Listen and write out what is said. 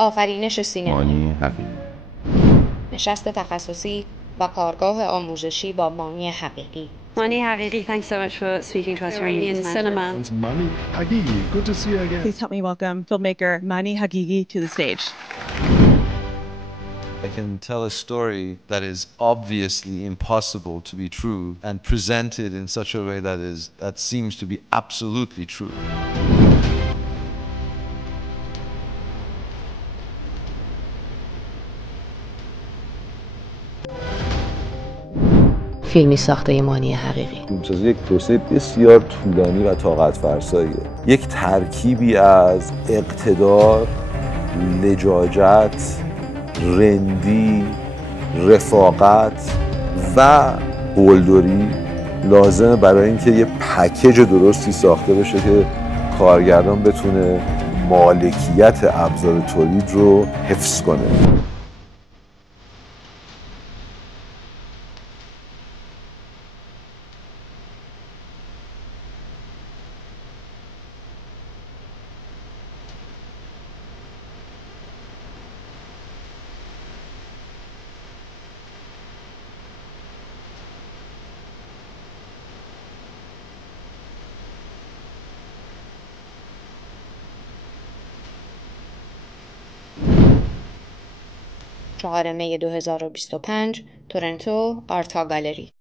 آفرینش سینما، مانی حقیقی، نشست تخصصی و کارگاه آموزشی با مانی حقیقی. Mani Haqiqi, thanks so much for speaking to us from Indian cinema. It's Mani Haqiqi. Good to see you again. Please help me welcome filmmaker Mani Haqiqi to the stage. I can tell a story that is obviously impossible to be true and present it in such a way that seems to be absolutely true. فیلمی ساخته مانی حقیقی. فیلمسازی یک پروسه بسیار طولانی و طاقت فرساییه. یک ترکیبی از اقتدار، لجاجت، رندی، رفاقت و قلدری لازمه برای اینکه یه پکیج درستی ساخته بشه که کارگردان بتونه مالکیت ابزار تولید رو حفظ کنه. چهارم می 2025 تورنتو آرتا گالری.